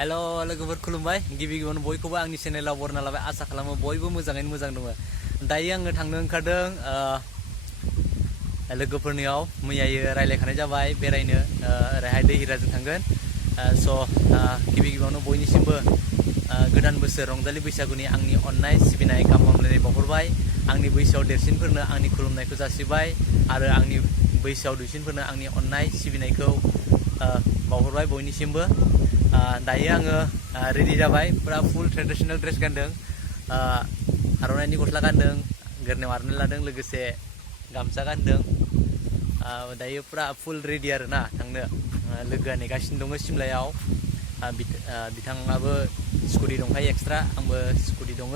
हेल' लोगोफोर खुलुमबाय गिबि गिबियावनो बयखौबो आंनि चेनेलाव बरना लाबाय आसा खालामो बयबो मोजाङैनो मोजां दङ दायो आङो थांनो ओंखारदों लोगोफोरनियाव मैयायो रायलायखानाय जाबाय बेरायनो ओरैहाय दैहिराजों थांगोन स' गिबि गिबियावनो बयनिसिमबो गोदान बोसोर रंजालि बैसागुनि आंनि अननाय सिबिनाय गाहाम हामलायनाय बावहरबाय आंनि बैसोआव देरसिनफोरनो आंनि खुलुमनायखौ जासिबाय आरो आंनि बैसोआव दुइसिनफोरनो आंनि अननाय सिबिनायखौ बावहरबाय बयनिसिमबो दायो आङो रेडि जाबाय पुरा फुल ट्रेडिशनेल ड्रेस गानदों आर'नाइनि गस्ला गानदों गोरनायाव आर'नाइ लादों लोगोसे गामसा गानदों दायो पुरा फुल रेडि आरोना थांनो लोगोआ नेगासिनो दङ सिमलायाव बिथाङाबो स्कुटि दंखायो एक्सट्रा आंबो स्कुटि दङ